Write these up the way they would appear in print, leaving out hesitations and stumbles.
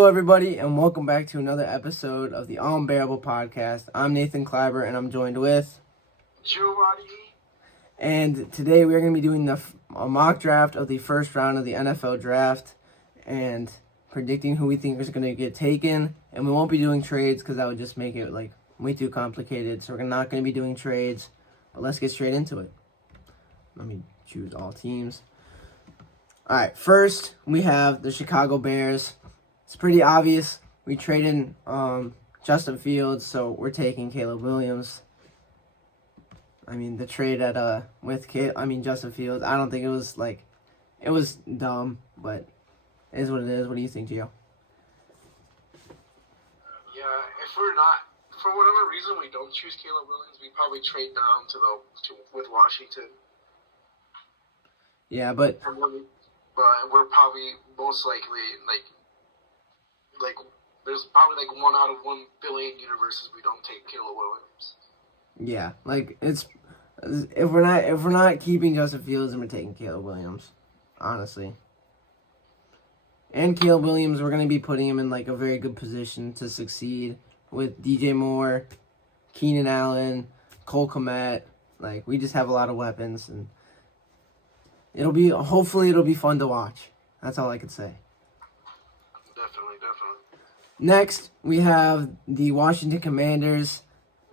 Hello, everybody, and welcome back to another episode of the Unbearable Podcast. I'm Nathan Kleiber, and I'm joined with Giovanni. And today we are going to be doing a mock draft of the first round of the NFL draft and predicting who we think is going to get taken. And we won't be doing trades because that would just make it like way too complicated. So we're not going to be doing trades. But let's get straight into it. Let me choose all teams. All right, first we have the Chicago Bears. It's pretty obvious. We traded Justin Fields, so we're taking Caleb Williams. I mean, the trade Justin Fields, I don't think it was dumb, but it is what it is. What do you think, Gio? Yeah, if we're not, for whatever reason, we don't choose Caleb Williams, we probably trade down with Washington. Yeah, but we're probably most likely like there's probably 1 out of 1 billion universes we don't take Caleb Williams. Yeah, if we're not keeping Justin Fields, then we're taking Caleb Williams, honestly. And Caleb Williams, we're going to be putting him in a very good position to succeed with DJ Moore, Keenan Allen, Cole Kmet. We just have a lot of weapons, and hopefully it'll be fun to watch. That's all I could say. Definitely. Next, we have the Washington Commanders.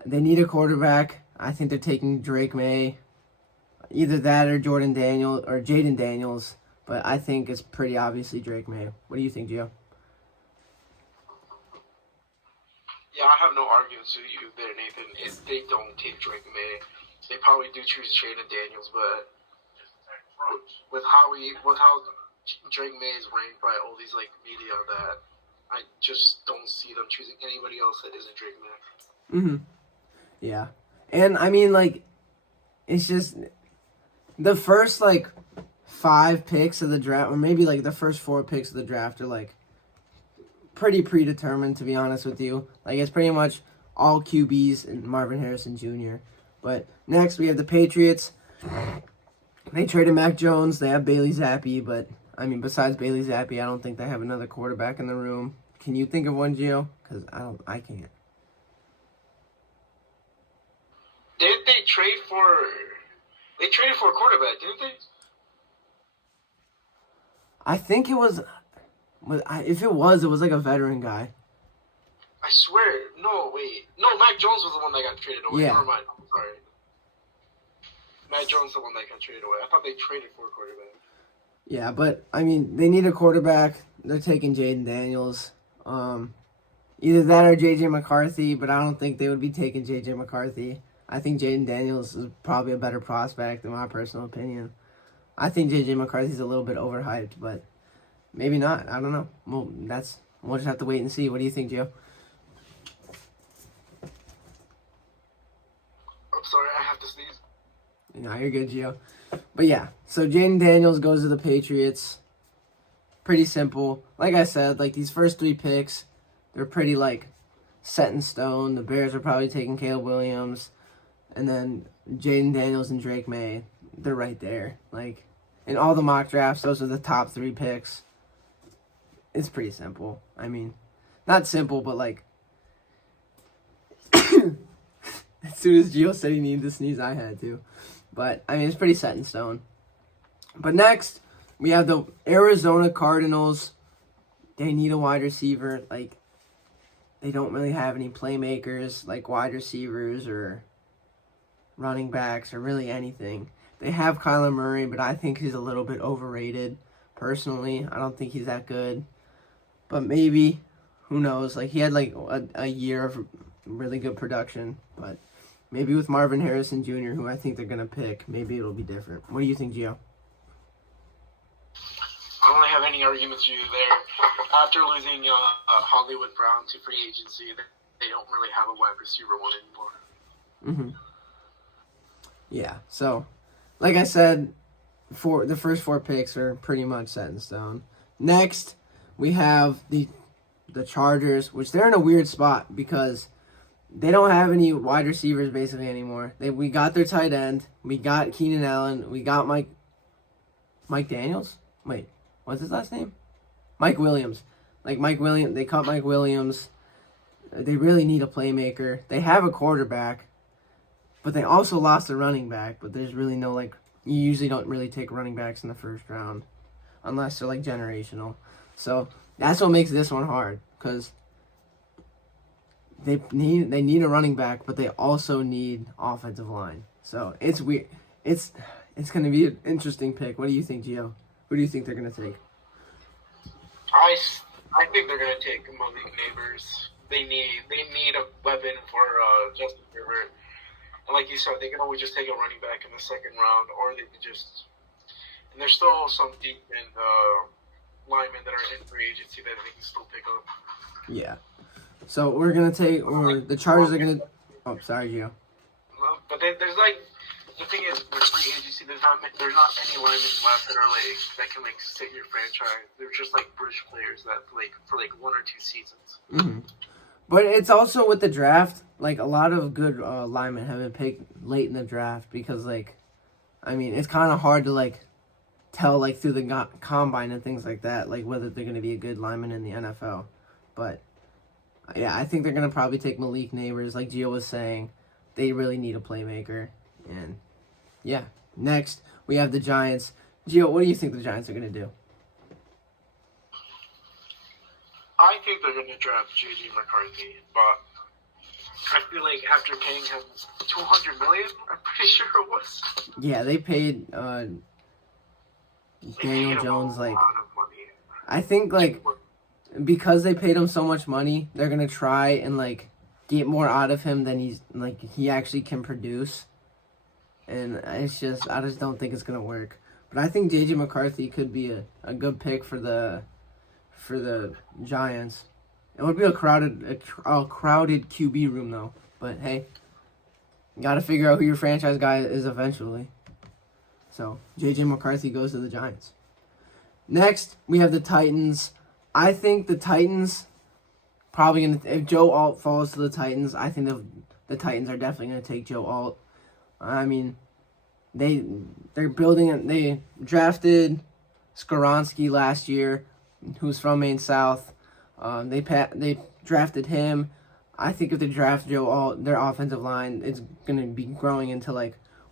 They need a quarterback. I think they're taking Drake May. Either that or Jaden Daniels. But I think it's pretty obviously Drake May. What do you think, Gio? Yeah, I have no arguments with you there, Nathan. If they don't take Drake May, they probably do choose Jaden Daniels, but with how Drake May is ranked by all these media, that I just don't see them choosing anybody else that isn't Drake May. Mm-hmm. Yeah. And I mean, it's just the first 5 picks of the draft, or maybe the first 4 picks of the draft are pretty predetermined, to be honest with you. It's pretty much all QBs and Marvin Harrison Jr. But next we have the Patriots. They traded Mac Jones. They have Bailey Zappi, but I mean, besides Bailey Zappi, I don't think they have another quarterback in the room. Can you think of one, Gio? Because I can't. Did they trade for? They traded for a quarterback, didn't they? I think it was. If it was a veteran guy. I swear. No, wait. No, Mac Jones was the one that got traded away. Yeah. Never mind. I'm sorry. Mac Jones is the one that got traded away. I thought they traded for a quarterback. Yeah, but I mean, they need a quarterback. They're taking Jaden Daniels. Either that or J.J. McCarthy, but I don't think they would be taking J.J. McCarthy. I think Jaden Daniels is probably a better prospect, in my personal opinion. I think J.J. McCarthy's a little bit overhyped, but maybe not. I don't know. Well, we'll just have to wait and see. What do you think, Gio? I'm sorry, I have to sneeze. No, you're good, Gio. But yeah, so Jaden Daniels goes to the Patriots. Pretty simple. Like I said, these first 3 picks, they're pretty set in stone. The Bears are probably taking Caleb Williams, and then Jaden Daniels and Drake May, they're right there. In all the mock drafts, those are the top 3 picks. It's pretty simple. I mean, not simple, but as soon as Gio said he needed to sneeze, I had to. But, I mean, it's pretty set in stone. But next, we have the Arizona Cardinals. They need a wide receiver. They don't really have any playmakers, wide receivers or running backs or really anything. They have Kyler Murray, but I think he's a little bit overrated. Personally, I don't think he's that good. But maybe, who knows? He had a year of really good production, but maybe with Marvin Harrison Jr., who I think they're going to pick, maybe it'll be different. What do you think, Gio? I don't have any arguments with you there. After losing Hollywood Brown to free agency, they don't really have a wide receiver one anymore. Mm-hmm. Yeah, so, like I said, the first 4 picks are pretty much set in stone. Next, we have the Chargers, which they're in a weird spot because they don't have any wide receivers basically anymore. We got their tight end. We got Keenan Allen. We got Mike Daniels? Wait, what's his last name? Mike Williams. Like they cut Mike Williams. They really need a playmaker. They have a quarterback, but they also lost a running back. But there's really no you usually don't really take running backs in the first round, unless they're generational. So that's what makes this one hard because they need a running back, but they also need offensive line. So it's weird. It's going to be an interesting pick. What do you think, Gio? Who do you think they're going to take? I think they're going to take Malik Neighbors. They need a weapon for Justin Herbert. And like you said, they can always just take a running back in the second round, or they can just. And there's still some deep end linemen that are in free agency that they can still pick up. Yeah. So we're gonna take, or the Chargers are gonna. Oh, sorry, Gio. But there's the thing is with free agency, there's not any linemen left that are that can sit your franchise. They're just bridge players that for 1 or 2 seasons. Mm-hmm. But it's also with the draft, a lot of good linemen have been picked late in the draft because it's kind of hard to tell through the combine and things like that whether they're gonna be a good lineman in the NFL. But yeah, I think they're gonna probably take Malik Neighbors, like Gio was saying. They really need a playmaker. And yeah, next we have the Giants. Gio, what do you think the Giants are gonna do? I think they're gonna draft J.J. McCarthy, but I feel after paying him $200 million, I'm pretty sure it was. Yeah, they paid Daniel Jones a lot of money. I think because they paid him so much money, they're gonna try and get more out of him than he actually can produce. And I just don't think it's gonna work. But I think J.J. McCarthy could be a good pick for the Giants. It would be a crowded QB room though. But hey, you gotta figure out who your franchise guy is eventually. So J.J. McCarthy goes to the Giants. Next, we have the Titans. I think the Titans probably if Joe Alt falls to the Titans, I think the Titans are definitely gonna take Joe Alt. I mean, they're building it. They drafted Skoronski last year, who's from Maine South. They drafted him. I think if they draft Joe Alt, their offensive line is gonna be growing into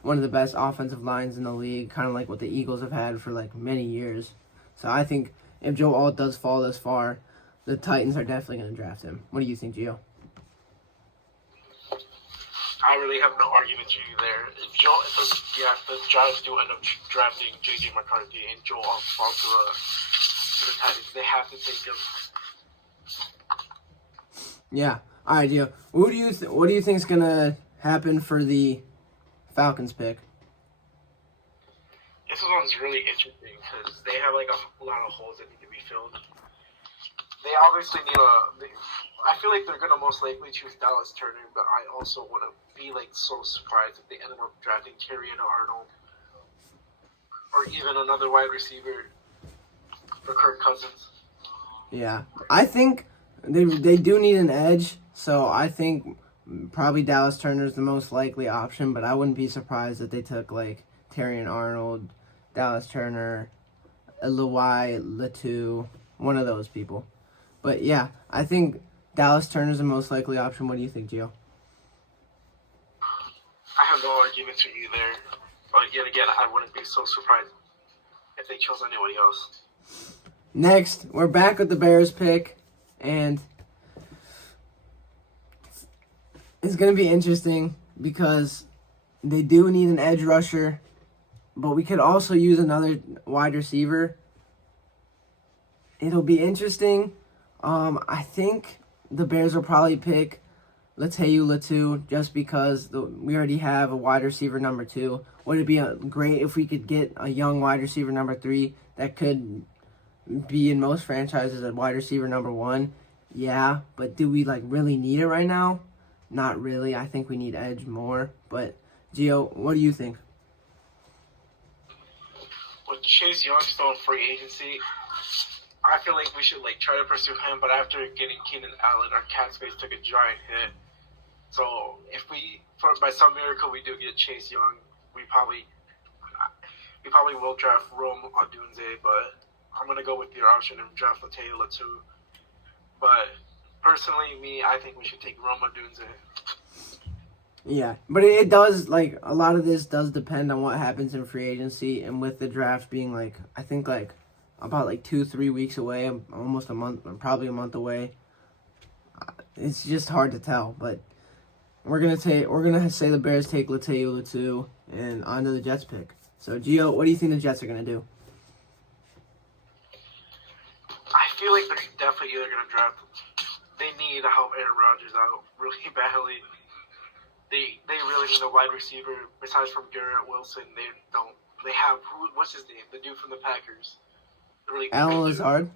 one of the best offensive lines in the league, kind of like what the Eagles have had for many years. So I think if Joe Alt does fall this far, the Titans are definitely gonna draft him. What do you think, Gio? I really have no argument to you there. If the Giants do end up drafting J.J. McCarthy and Joe Alt fall to the Titans, they have to take him. Yeah. All right, Gio. What do you think is gonna happen for the Falcons pick? This one's really interesting because they have a lot of holes that need to be filled. They obviously need I feel they're gonna most likely choose Dallas Turner, but I also wouldn't be so surprised if they ended up drafting Terrion Arnold or even another wide receiver for Kirk Cousins. Yeah, I think they do need an edge, so I think probably Dallas Turner is the most likely option. But I wouldn't be surprised if they took Terrion Arnold, Dallas Turner, Lawai Latu, one of those people. But yeah, I think Dallas Turner's the most likely option. What do you think, Gio? I have no arguments with you there. But yet again, I wouldn't be so surprised if they chose anybody else. Next, we're back with the Bears pick, and it's going to be interesting because they do need an edge rusher, but we could also use another wide receiver. It'll be interesting. I think the Bears will probably pick Latayu Latu just because we already have a wide receiver number 2. Would it be great if we could get a young wide receiver number 3 that could be in most franchises a wide receiver number 1? Yeah, but do we really need it right now? Not really. I think we need edge more. But Gio, what do you think? With Chase Young still in free agency, I feel we should try to pursue him, but after getting Keenan Allen, our cap space took a giant hit. So if by some miracle we do get Chase Young, we probably will draft Rome Odunze, but I'm gonna go with your option and draft Latayu Latu. But personally, I think we should take Rome Odunze. Yeah, but it does, like, a lot of this does depend on what happens in free agency, and with the draft being, like, I think, like, about, like, 2-3 weeks away, almost a month, probably a month away. It's just hard to tell, but we're gonna say the Bears take Latayu Latu and onto the Jets pick. So, Gio, what do you think the Jets are gonna do? I feel like they're definitely either gonna draft. They need to help Aaron Rodgers out really badly. They really need a wide receiver besides from Garrett Wilson. They don't. They have what's his name? The dude from the Packers. Really Alan Lazard.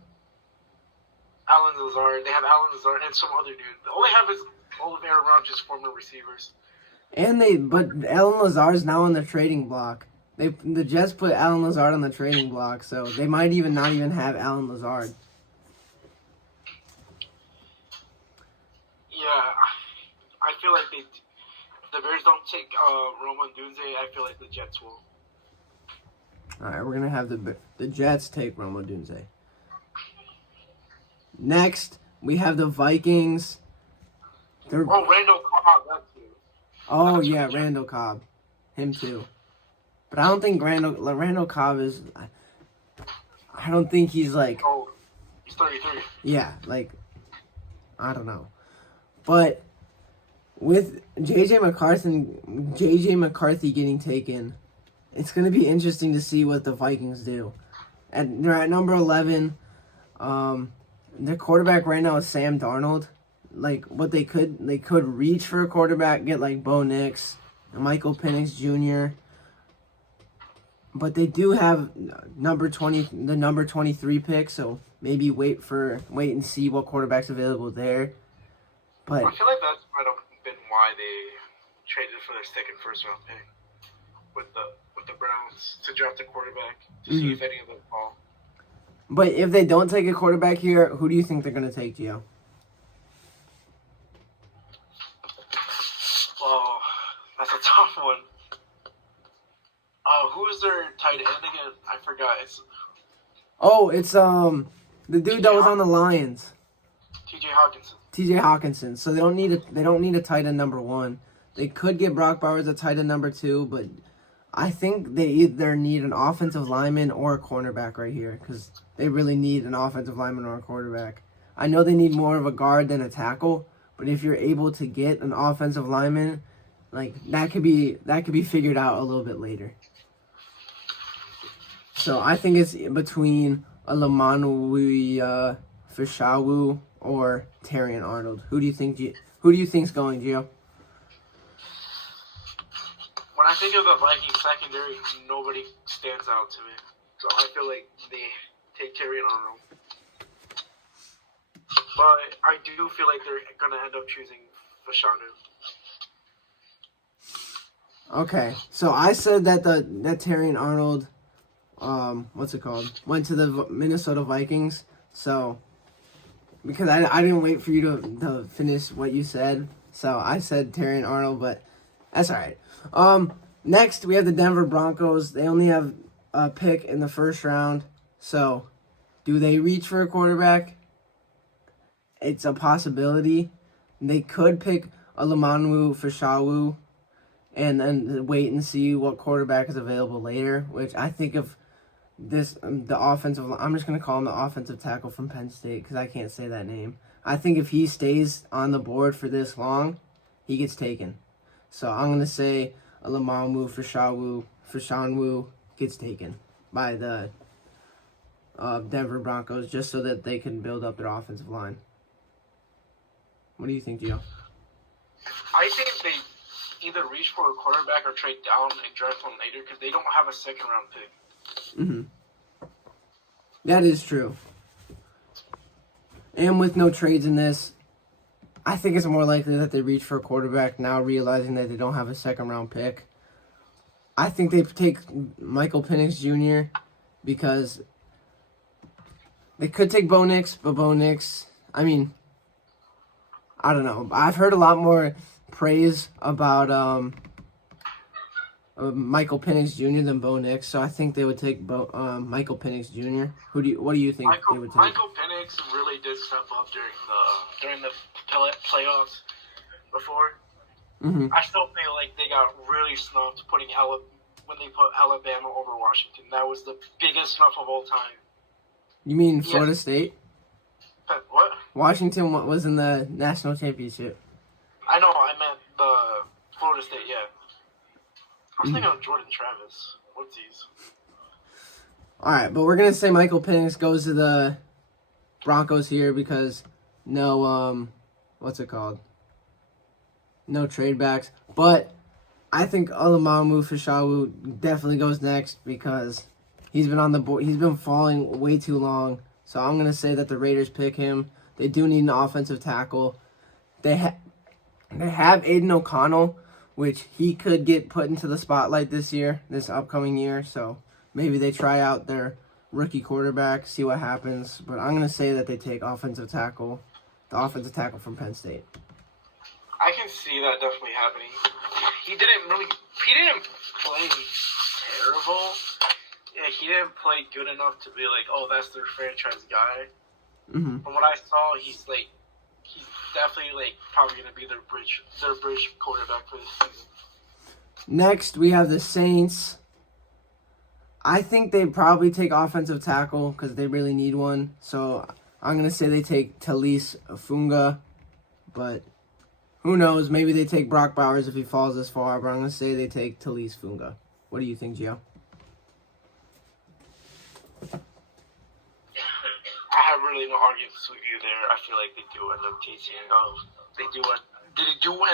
Alan Lazard. They have Alan Lazard and some other dude. All they have is all of Aaron Rodgers' former receivers. But Alan Lazard's now on the trading block. The Jets put Alan Lazard on the trading block, so they might not even have Alan Lazard. Yeah, I feel like if the Bears don't take Roman Dunze, I feel like the Jets will. All right, we're gonna have the Jets take Rome Odunze. Next, we have the Vikings. Randall Cobb, that's you. Oh yeah, Randall Cobb, him too. But I don't think Randall Cobb is. I don't think he's like. Oh, he's 33. Yeah, like, I don't know, but with JJ McCarthy getting taken, it's going to be interesting to see what the Vikings do. They're at number 11. Their quarterback right now is Sam Darnold. Like, what they could reach for a quarterback, get like Bo Nix, Michael Penix Jr. But they do have the number 23 pick, so maybe wait and see what quarterback's available there. But I feel like that might have been why they traded for their second first round pick with the Browns to draft a quarterback to see if any of them fall. But if they don't take a quarterback here, who do you think they're going to take, Gio? Oh, that's a tough one. Who's their tight end again? I forgot. It's the dude that was on the Lions. T.J. Hawkinson. So they don't need a tight end number 1. They could get Brock Bowers a tight end number 2, but I think they either need an offensive lineman or a cornerback right here because they really need an offensive lineman or a quarterback. I know they need more of a guard than a tackle, but if you're able to get an offensive lineman, like that could be figured out a little bit later. So I think it's between Alamanu Fishawu or Terrion Arnold. Who do you think's going, Gio? When I think of the Vikings secondary, nobody stands out to me. So I feel like they take Terrion Arnold. But I do feel like they're going to end up choosing Fashanu. Okay, so I said that that Terrion Arnold, went to the Minnesota Vikings. So, because I didn't wait for you to finish what you said, so I said Terrion Arnold, but that's all right. Next we have the Denver Broncos. They only have a pick in the first round. So, do they reach for a quarterback? It's a possibility. They could pick Alamanu Fishawu and then wait and see what quarterback is available later, which I think of I'm just going to call him the offensive tackle from Penn State because I can't say that name. I think if he stays on the board for this long, he gets taken. So I'm going to say Alamanu Fishawu gets taken by the Denver Broncos just so that they can build up their offensive line. What do you think, Gio? I think they either reach for a quarterback or trade down and draft one later because they don't have a second round pick. That is true. And with no trades in this, I think it's more likely that they reach for a quarterback now, realizing that they don't have a second round pick. I think they take Michael Penix Jr. because they could take Bo Nix, but Bo Nix, I mean, I don't know. I've heard a lot more praise about Michael Penix Jr. than Bo Nix, so I think they would take Michael Penix Jr. What do you think they would take? Michael Penix really did step up during the playoffs before. Mm-hmm. I still feel like they got really snubbed when they put Alabama over Washington. That was the biggest snuff of all time. You mean Florida State? What? Washington was in the national championship. I know. I meant the Florida State. Yeah. I was thinking of Jordan Travis. What's these? All right, but we're gonna say Michael Penix goes to the Broncos here because no what's it called? No trade backs, but I think Olamamu Fashawu definitely goes next because he's been on the board. He's been falling way too long. So I'm gonna say that the Raiders pick him. They do need an offensive tackle. They have Aiden O'Connell, which he could get put into the spotlight this upcoming year. So maybe they try out their rookie quarterback, see what happens. But I'm gonna say that they take the offensive tackle from Penn State. I can see that definitely happening. He didn't play terrible. Yeah, he didn't play good enough to be like, oh, that's their franchise guy. Mm-hmm. From what I saw, he's definitely probably gonna be their bridge quarterback for this season. Next, we have the Saints. I think they probably take offensive tackle because they really need one. So I'm gonna say they take Talise Funga, but who knows? Maybe they take Brock Bowers if he falls this far. But I'm gonna say they take Talise Funga. What do you think, Gio? I have really no arguments with you there. I feel like they do end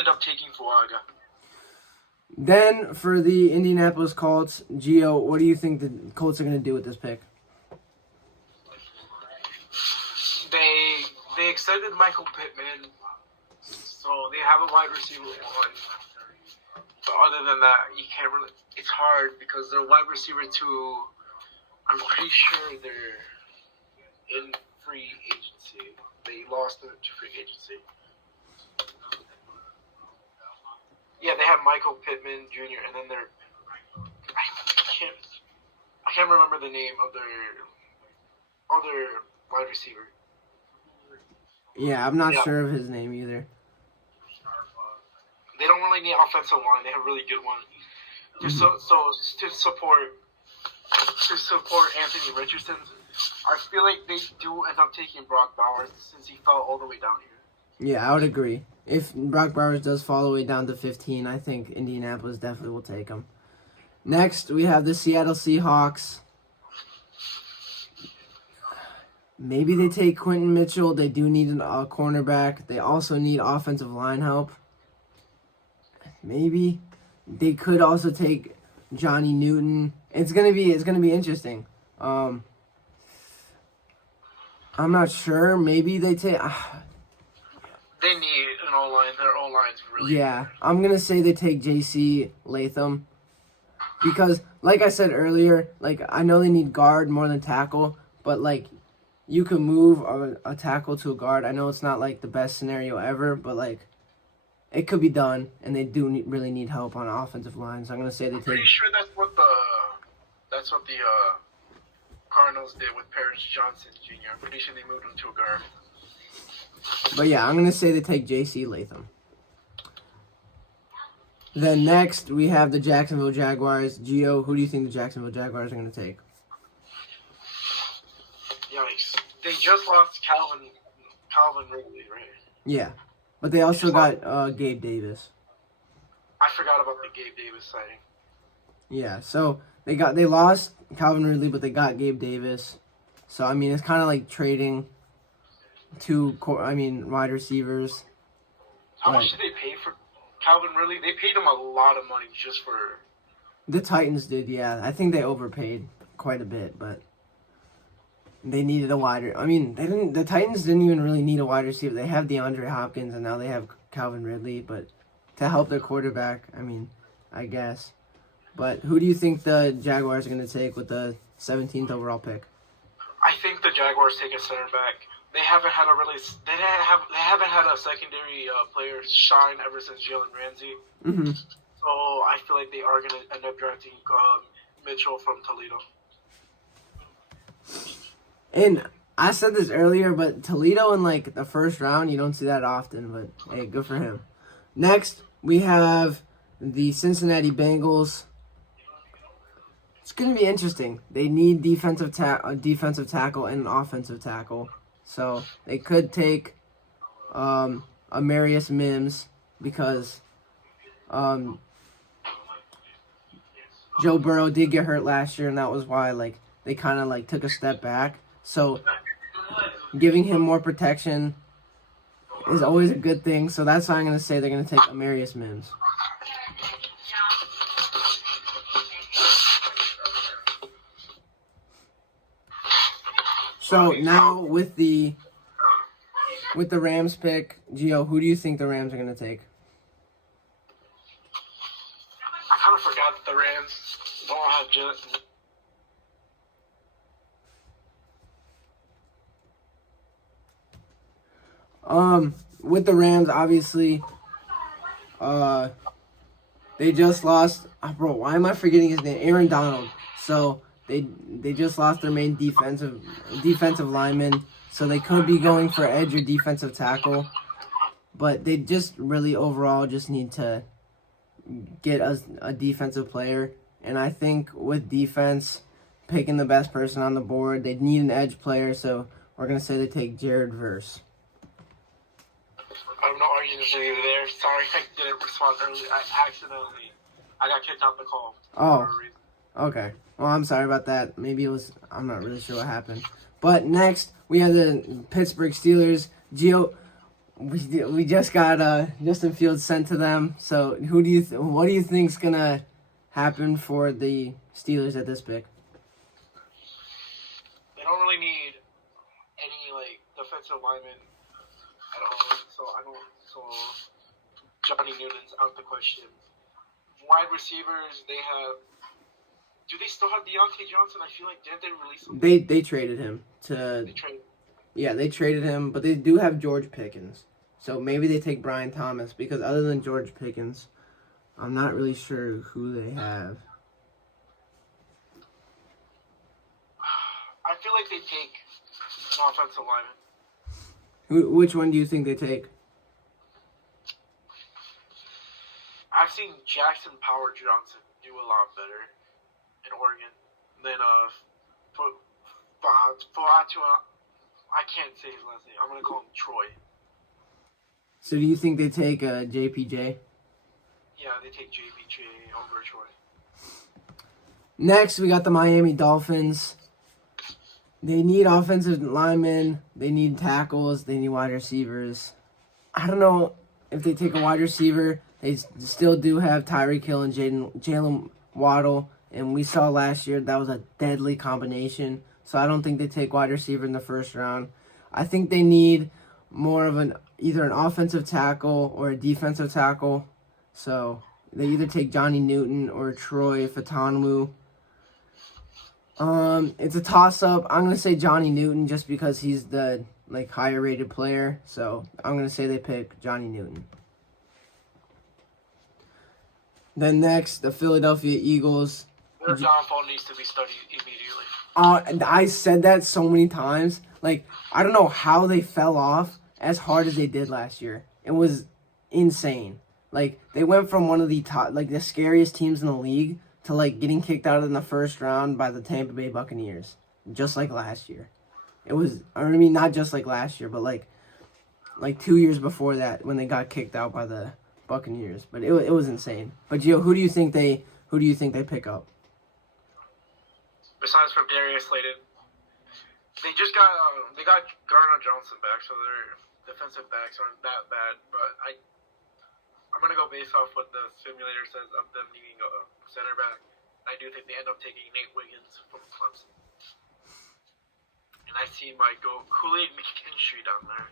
up taking Fuaga. Then for the Indianapolis Colts, Gio, what do you think the Colts are going to do with this pick? They extended Michael Pittman, so they have a wide receiver one. But other than that, you can't really. It's hard because their wide receiver two, I'm pretty sure they're in free agency. They lost them to free agency. Yeah, they have Michael Pittman Jr. and then I can't remember the name of their other wide receiver. Yeah, I'm not sure of his name either. They don't really need offensive line. They have a really good one. To support Anthony Richardson, I feel like they do end up taking Brock Bowers since he fell all the way down here. Yeah, I would agree. If Brock Bowers does fall all the way down to 15, I think Indianapolis definitely will take him. Next, we have the Seattle Seahawks. Maybe they take Quentin Mitchell. They do need a cornerback. They also need offensive line help. Maybe they could also take Johnny Newton. It's gonna be interesting. I'm not sure. Maybe they take. They need an O-line. Their O-line's really. Yeah, I'm gonna say they take J.C. Latham because, like I said earlier, like I know they need guard more than tackle, but like you can move a tackle to a guard. I know it's not like the best scenario ever, but like it could be done, and they do really need help on offensive line. So I'm gonna say they take. Pretty sure that's what the Cardinals did with Paris Johnson Jr. I'm pretty sure they moved him to a guard. But yeah, I'm gonna say they take J.C. Latham. Then next we have the Jacksonville Jaguars. Gio, who do you think the Jacksonville Jaguars are gonna take? Yikes! They just lost Calvin Ridley, right? Yeah, but they also got Gabe Davis. I forgot about the Gabe Davis signing. Yeah, so they lost Calvin Ridley, but they got Gabe Davis. So I mean, it's kind of like trading two wide receivers. How much did they pay for Calvin Ridley? They paid him a lot of money just for. The Titans did, yeah. I think they overpaid quite a bit, but they needed a wider. I mean, the Titans didn't even really need a wide receiver. They have DeAndre Hopkins, and now they have Calvin Ridley, but to help their quarterback, I mean, I guess. But who do you think the Jaguars are going to take with the 17th overall pick? I think the Jaguars take a center back. They haven't had a secondary player shine ever since Jalen Ramsey. Mm-hmm. So So I feel like they are going to end up drafting Mitchell from Toledo. And I said this earlier, but Toledo in like the first round, you don't see that often. But hey, good for him. Next, we have the Cincinnati Bengals. It's going to be interesting. They need a defensive tackle and an offensive tackle. So they could take Amarius Mims because Joe Burrow did get hurt last year, and that was why like they kind of like took a step back. So giving him more protection is always a good thing. So that's why I'm going to say they're going to take Amarius Mims. So now with the Rams pick, Gio, who do you think the Rams are going to take? I kind of forgot that the Rams don't have with the Rams, obviously, they just lost. Bro, why am I forgetting his name? Aaron Donald. So they just lost their main defensive lineman. So they could be going for edge or defensive tackle, but they just really overall just need to get a defensive player. And I think with defense, picking the best person on the board, they need an edge player. So we're gonna say they take Jared Verse. I have no arguments with you there. Sorry I didn't respond earlier. I got kicked out the call. Oh, okay. Well, I'm sorry about that. Maybe I'm not really sure what happened. But next, we have the Pittsburgh Steelers. Gio, we just got Justin Fields sent to them. So what do you think's gonna happen for the Steelers at this pick? They don't really need any like defensive linemen at all. So Johnny Newton's out the question. Wide receivers, they have. Do they still have Deontay Johnson? I feel like didn't they release him? They traded him to. They traded. Yeah, they traded him, but they do have George Pickens. So maybe they take Brian Thomas because other than George Pickens, I'm not really sure who they have. I feel like they take an offensive lineman. Which one do you think they take? I've seen Jackson Power Johnson do a lot better in Oregon than I can't say his last name. I'm gonna call him Troy. So do you think they take JPJ? Yeah, they take JPJ over Troy. Next, we got the Miami Dolphins. They need offensive linemen. They need tackles. They need wide receivers. I don't know if they take a wide receiver. They still do have Tyreek Hill and Jalen Waddle. And we saw last year that was a deadly combination. So I don't think they take wide receiver in the first round. I think they need more of either an offensive tackle or a defensive tackle. So they either take Johnny Newton or Troy Fatonwu. It's a toss-up. I'm gonna say Johnny Newton just because he's the higher rated player. So I'm gonna say they pick Johnny Newton. Then next, the Philadelphia Eagles. Their downfall needs to be studied immediately. I said that so many times. I don't know how they fell off as hard as they did last year. It was insane. They went from one of the top, the scariest teams in the league to getting kicked out in the first round by the Tampa Bay Buccaneers, just like last year. It was, not just like last year, but like 2 years before that when they got kicked out by the Buccaneers. But it was insane. But Gio, who do you think they pick up? Besides from Darius Slayton, they got Gardner Johnson back, so their defensive backs aren't that bad. But I'm gonna go based off what the simulator says of them needing a center back. I do think they end up taking Nate Wiggins from Clemson, and I see my go Kool-Aid McKinstry down there.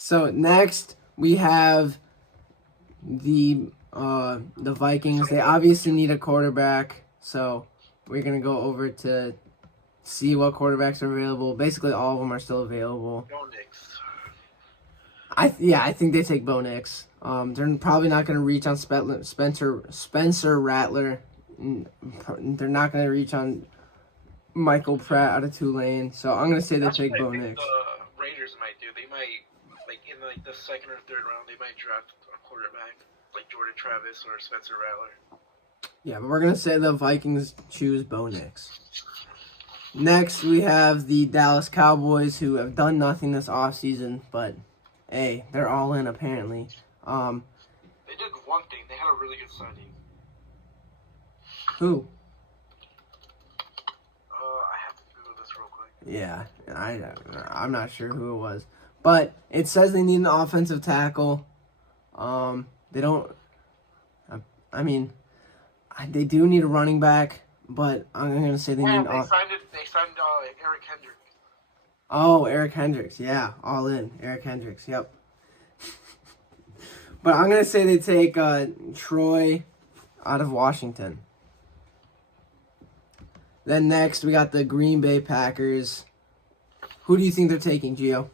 So next we have the Vikings. They obviously need a quarterback, so we're gonna go over to see what quarterbacks are available. Basically, all of them are still available. Go Knicks. I think they take Bo Nix. They're probably not going to reach on Spencer Rattler. They're not going to reach on Michael Pratt out of Tulane. So I'm going to say they That's take what I Bo think Nix. the Raiders might do. They might, like in like the second or third round, they might draft a quarterback like Jordan Travis or Spencer Rattler. Yeah, but we're going to say the Vikings choose Bo Nix. Next, we have the Dallas Cowboys, who have done nothing this offseason, but hey, they're all in apparently. They did one thing. They had a really good signing. Who? I have to Google this real quick. Yeah, I'm not sure who it was, but it says they need an offensive tackle. They don't. I mean, they do need a running back, but I'm gonna say they need. They signed Eric Hendricks. Oh, Eric Hendricks. Yeah, all in. Eric Hendricks. Yep. But I'm gonna say they take Troy out of Washington. Then next we got the Green Bay Packers. Who do you think they're taking, Gio?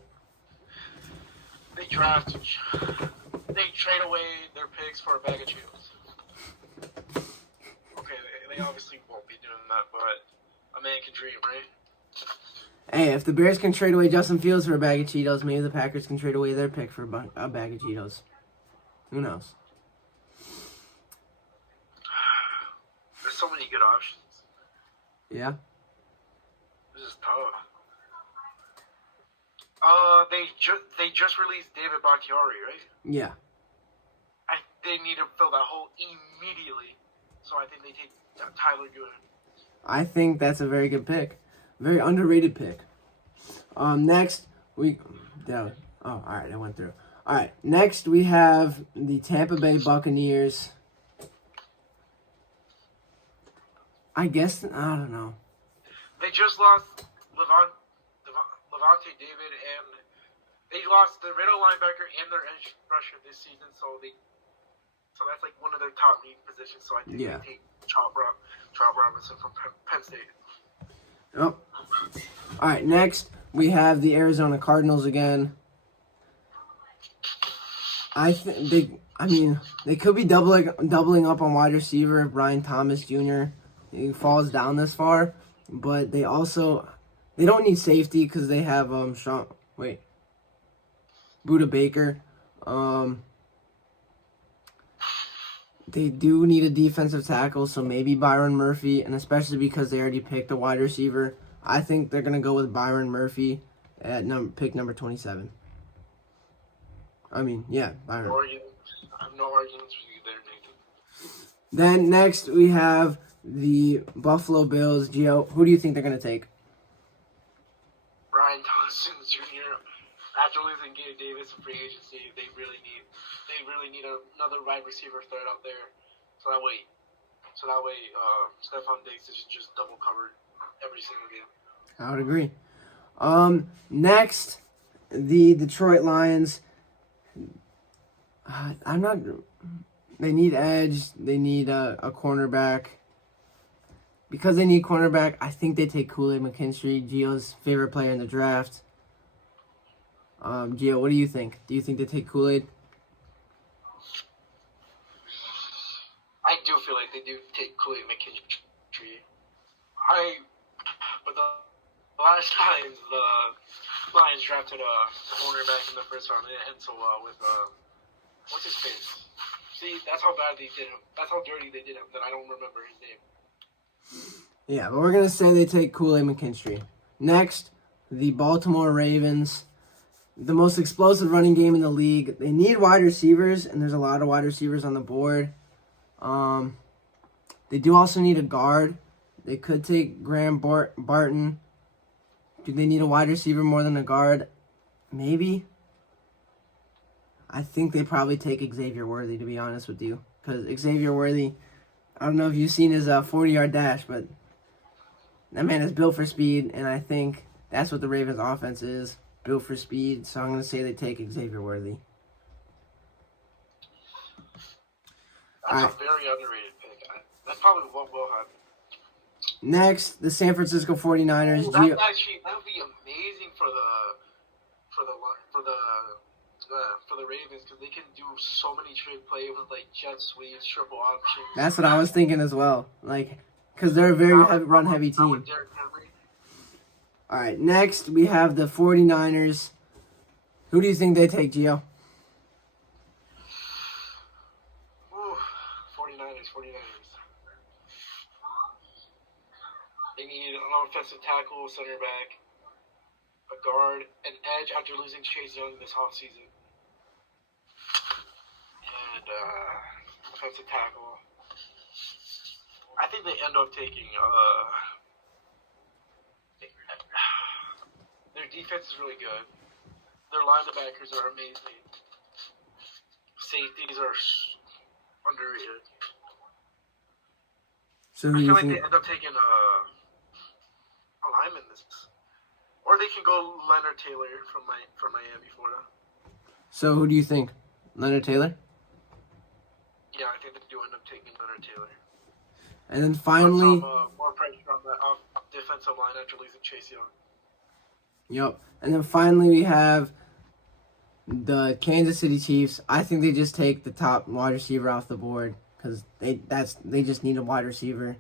They trade away their picks for a bag of Cheetos. Okay, they obviously won't be doing that, but a man can dream, right? Hey, if the Bears can trade away Justin Fields for a bag of Cheetos, maybe the Packers can trade away their pick for a bag of Cheetos. Who knows? There's so many good options. Yeah. This is tough. They just released David Bakhtiari, right? Yeah. They need to fill that hole immediately. So I think they take Tyler Goodwin. I think that's a very good pick. Very underrated pick. Next all right, I went through. All right, next we have the Tampa Bay Buccaneers. I don't know. They just lost Levante David, and they lost the middle linebacker and their edge rusher this season, so that's like one of their top need positions. So I think they take Chop Robinson from Penn State. Oh. All right, next we have the Arizona Cardinals again. I think they could be doubling up on wide receiver if Brian Thomas Jr. He falls down this far, but they don't need safety because they have Buda Baker. They do need a defensive tackle, so maybe Byron Murphy, and especially because they already picked a wide receiver, I think they're gonna go with Byron Murphy at pick number 27. Byron. I have no arguments with you there, Nathan. Then next we have the Buffalo Bills. Gio, who do you think they're gonna take? Brian Thompson Jr. After losing Gabe Davis in free agency, they really need another wide receiver threat out there. So that way, Stephon Diggs is just double covered every single game. I would agree. Next, the Detroit Lions. They need edge. They need a cornerback. Because they need cornerback, I think they take Kool-Aid McKinstry, Gio's favorite player in the draft. Gio, what do you think? Do you think they take Kool-Aid? I do feel like they do take Kool-Aid McKinstry. But the last time the Lions drafted a cornerback in the first round, it didn't end so well with what's his face? See, that's how bad they did him. That's how dirty they did him that I don't remember his name. Yeah, but we're going to say they take Kool-Aid McKinstry. Next, the Baltimore Ravens. The most explosive running game in the league. They need wide receivers, and there's a lot of wide receivers on the board. They do also need a guard. They could take Graham Barton. Do they need a wide receiver more than a guard? Maybe. I think they probably take Xavier Worthy, to be honest with you. Because Xavier Worthy, I don't know if you've seen his 40-yard dash, but that man is built for speed, and I think that's what the Ravens' offense is, built for speed. So I'm going to say they take Xavier Worthy. That's a very underrated pick. That's probably what will happen. Next, the San Francisco 49ers. That would be amazing for the Ravens because they can do so many trick plays with like jet sweeps, triple options. That's what I was thinking as well. Like, because they're a very run-heavy Not with team. Derrick Henry. All right, next we have the 49ers. Who do you think they take, Gio? Ooh, 49ers. They need an offensive tackle, center back, a guard, an edge after losing Chase Young this offseason. And offensive tackle. I think they end up taking their defense is really good. Their linebackers are amazing. Safeties are underrated. So who I do feel you like think? they end up taking a lineman this, or they can go Leonard Taylor from Miami, Florida. So who do you think? Leonard Taylor? Yeah, I think they do end up taking Leonard Taylor. And then Put finally, some more pressure on the defensive line after losing Chase Young. yep. And then finally we have the Kansas City Chiefs. I think they just take the top wide receiver off the board because they just need a wide receiver.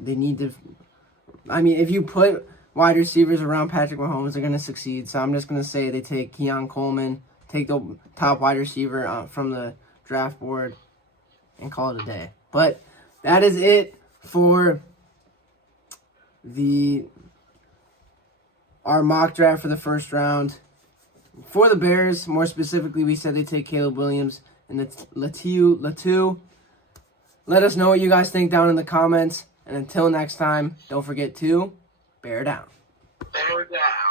They need to. I mean, if you put wide receivers around Patrick Mahomes, they're gonna succeed. So I'm just gonna say they take Keon Coleman, take the top wide receiver from the draft board, and call it a day. But that is it for our mock draft for the first round. For the Bears, more specifically, we said they take Caleb Williams and Latu. Let us know what you guys think down in the comments. And until next time, don't forget to bear down. Bear down.